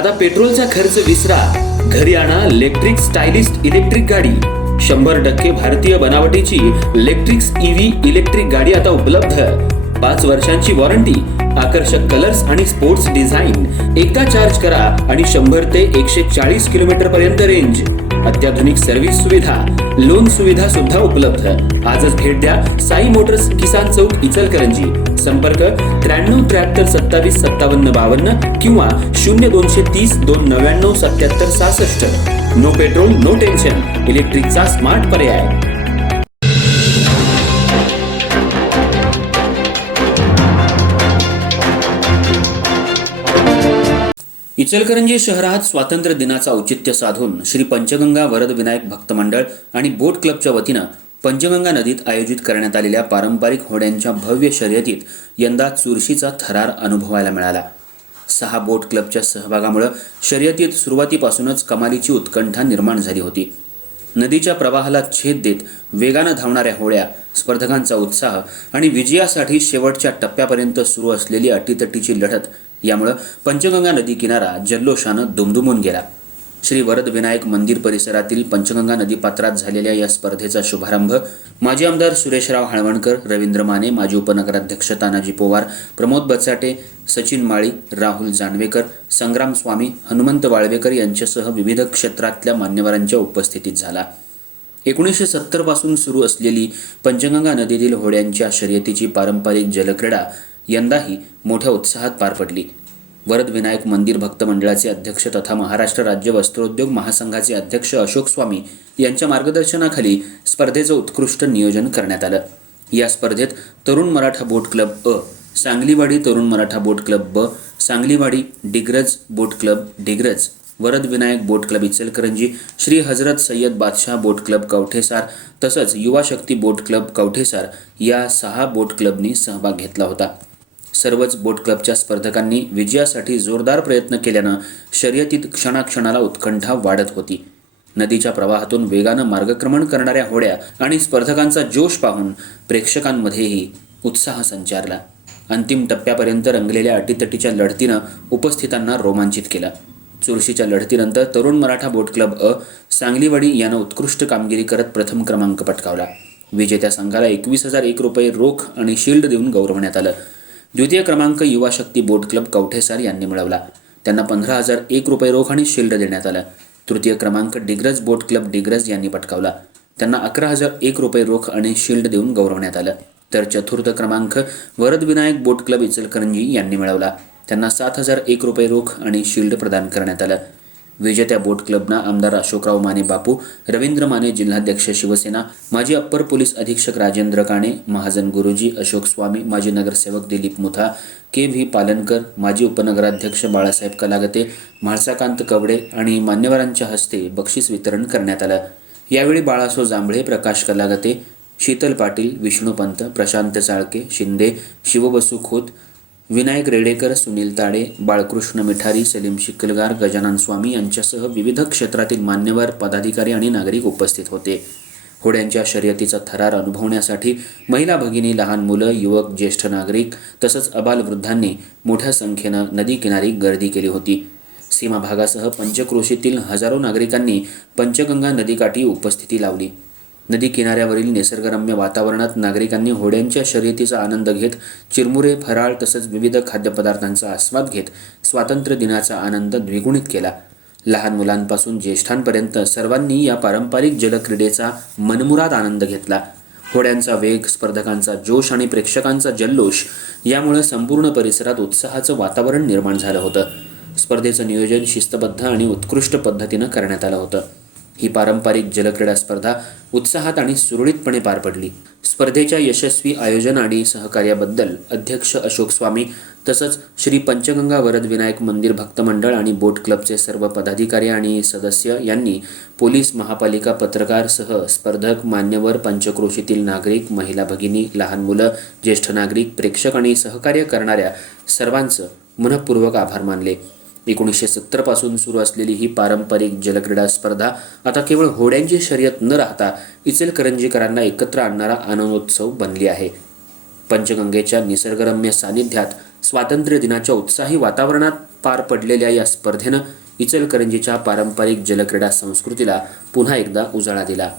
आता पेट्रोलचा खर्च विसरा, घरी आणा इलेक्ट्रिक स्टायलिस्ट इलेक्ट्रिक गाडी. 100% भारतीय बनावटीची इलेक्ट्रिक्स ईव्ही इलेक्ट्रिक गाडी आता उपलब्ध. 5 वर्षांची वॉरंटी, आकर्षक कलर्स आणि स्पोर्ट्स डिझाईन. एकदा चार्ज करा आणि 100 ते 140 किलोमीटर पर्यंत रेंज. अत्याधुनिक सर्व्हिस सुविधा, लोन सुविधा सुद्धा उपलब्ध. आजच भेट द्या साई मोटर्स, किसान चौक, इचलकरंजी. संपर्क 93 73 27 57 52 किंवा 0230 299 77 66. नो पेट्रोल नो टेन्शन, इलेक्ट्रिकचा स्मार्ट पर्याय. इचलकरंजी शहरात स्वातंत्र्य दिनाचं औचित्य साधून श्री पंचगंगा वरद विनायक भक्त मंडळ आणि बोट क्लबच्या वतीनं पंचगंगा नदीत आयोजित करण्यात आलेल्या पारंपरिक होड्यांच्या भव्य शर्यतीत यंदा चुरशीचा थरार अनुभवायला मिळाला. 6 बोट क्लबच्या सहभागामुळे शर्यतीत सुरुवातीपासूनच कमालीची उत्कंठा निर्माण झाली होती. नदीच्या प्रवाहाला छेद देत वेगानं धावणाऱ्या होड्या, स्पर्धकांचा उत्साह आणि विजयासाठी शेवटच्या टप्प्यापर्यंत सुरू असलेली अटीतटीची लढत यामुळे पंचगंगा नदी किनारा जल्लोषानं दुमदुमून गेला. श्री वरद विनायक मंदिर परिसरातील पंचगंगा नदी पात्रात झालेल्या या स्पर्धेचा शुभारंभ माजी आमदार सुरेशराव हाळवणकर, रवींद्र माने, माजी उपनगराध्यक्ष तानाजी पोवार, प्रमोद बचाटे, सचिन माळी, राहुल जानवेकर, संग्राम स्वामी, हनुमंत वाळवेकर यांच्यासह विविध क्षेत्रातल्या मान्यवरांच्या उपस्थितीत झाला. 1970 पासून सुरू असलेली पंचगंगा नदीतील होड्यांच्या शर्यतीची पारंपरिक जलक्रीडा यंदाही मोठ्या उत्साहात पार पडली. वरद विनायक मंदिर भक्त मंडळाचे अध्यक्ष तथा महाराष्ट्र राज्य वस्त्रोद्योग महासंघाचे अध्यक्ष अशोक स्वामी यांच्या मार्गदर्शनाखाली स्पर्धेचं उत्कृष्ट नियोजन करण्यात आलं. या स्पर्धेत तरुण मराठा बोट क्लब अ, सांगलीवाडी तरुण मराठा बोट क्लब ब, सांगलीवाडी डिग्रज बोट क्लब डिग्रज, वरद विनायक बोट क्लब इचलकरंजी, श्री हजरत सय्यद बादशाह बोट क्लब कवठेसार तसंच युवा शक्ती बोट क्लब कवठेसार या 6 बोट क्लबनी सहभाग घेतला होता. सर्वच बोट क्लबच्या स्पर्धकांनी विजयासाठी जोरदार प्रयत्न केल्यानं शर्यतीत क्षणाक्षणाला उत्कंठा वाढत होती. नदीच्या प्रवाहातून वेगानं मार्गक्रमण करणाऱ्या होड्या आणि स्पर्धकांचा जोश पाहून प्रेक्षकांमध्येही उत्साह संचारला. अंतिम टप्प्यापर्यंत रंगलेल्या अटीतटीच्या लढतीनं उपस्थितांना रोमांचित केलं. चुरशीच्या लढतीनंतर तरुण मराठा बोट क्लब अ, सांगलीवाडी यानं उत्कृष्ट कामगिरी करत प्रथम क्रमांक पटकावला. विजेत्या संघाला 21,001 रुपये रोख आणि शील्ड देऊन गौरवण्यात आलं. द्वितीय क्रमांक युवा शक्ती बोट क्लब कवठेसार यांनी मिळवला. त्यांना 15,001 रुपये रोख आणि शील्ड देण्यात आलं. तृतीय क्रमांक डिग्रज बोट क्लब डिग्रज यांनी पटकावला. त्यांना 11,001 रुपये रोख आणि शील्ड देऊन गौरवण्यात आलं. तर चतुर्थ क्रमांक वरद विनायक बोट क्लब इचलकरंजी यांनी मिळवला. त्यांना 7,001 रुपये रोख आणि शील्ड प्रदान करण्यात आलं. विजेत्या बोट क्लबना आमदार अशोकराव माने बापू, रवींद्र माने जिल्हाध्यक्ष शिवसेना, माजी अप्पर पोलीस अधीक्षक राजेंद्र काणे, महाजन गुरुजी, अशोक स्वामी, माजी नगरसेवक दिलीप मुथा, के व्ही पालनकर, माजी उपनगराध्यक्ष बाळासाहेब कलागते, म्हाळसाकांत कवडे आणि मान्यवरांच्या हस्ते बक्षीस वितरण करण्यात आलं. यावेळी बाळासो जांभळे, प्रकाश कलागते, शीतल पाटील, विष्णुपंत, प्रशांत चाळके, शिंदे, शिवबसू खोत, विनायक रेडेकर, सुनील ताडे, बाळकृष्ण मिठारी, सलीम शिकलगार, गजानन स्वामी यांच्यासह विविध क्षेत्रातील मान्यवर, पदाधिकारी आणि नागरिक उपस्थित होते. होड्यांच्या शर्यतीचा थरार अनुभवण्यासाठी महिला भगिनी, लहान मुलं, युवक, ज्येष्ठ नागरिक तसंच अबालवृद्धांनी मोठ्या संख्येनं नदीकिनारी गर्दी केली होती. सीमा भागासह पंचक्रोशीतील हजारो नागरिकांनी पंचगंगा नदीकाठी उपस्थिती लावली. नदी किनाऱ्यावरील निसर्गरम्य वातावरणात नागरिकांनी होड्यांच्या शर्यतीचा आनंद घेत चिरमुरे, फराळ तसंच विविध खाद्यपदार्थांचा आस्वाद घेत स्वातंत्र्य दिनाचा आनंद द्विगुणित केला. लहान मुलांपासून ज्येष्ठांपर्यंत सर्वांनी या पारंपरिक जलक्रीडेचा मनमुराद आनंद घेतला. होड्यांचा वेग, स्पर्धकांचा जोश आणि प्रेक्षकांचा जल्लोष यामुळे संपूर्ण परिसरात उत्साहाचं वातावरण निर्माण झालं होतं. स्पर्धेचं नियोजन शिस्तबद्ध आणि उत्कृष्ट पद्धतीनं करण्यात आलं होतं. ही पारंपरिक जलक्रीडा स्पर्धा उत्साहात आणि सुरळीतपणे पार पडली. स्पर्धेच्या यशस्वी आयोजन आणि सहकार्याबद्दल अध्यक्ष अशोक स्वामी तसंच श्री पंचगंगा वरद विनायक मंदिर भक्त मंडळ आणि बोट क्लबचे सर्व पदाधिकारी आणि सदस्य यांनी पोलीस, महापालिका, पत्रकार सह स्पर्धक, मान्यवर, पंचक्रोशीतील नागरिक, महिला भगिनी, लहान मुलं, ज्येष्ठ नागरिक, प्रेक्षक आणि सहकार्य करणाऱ्या सर्वांचं मनःपूर्वक आभार मानले. 1970 पासून सुरू असलेली ही पारंपरिक जलक्रीडा स्पर्धा आता केवळ होड्यांची शर्यत न राहता इचलकरंजीकरांना एकत्र आणणारा आनंदोत्सव बनली आहे. पंचगंगेच्या निसर्गरम्य सानिध्यात स्वातंत्र्य दिनाच्या उत्साही वातावरणात पार पडलेल्या या स्पर्धेनं इचलकरंजीच्या पारंपरिक जलक्रीडा संस्कृतीला पुन्हा एकदा उजाळा दिला.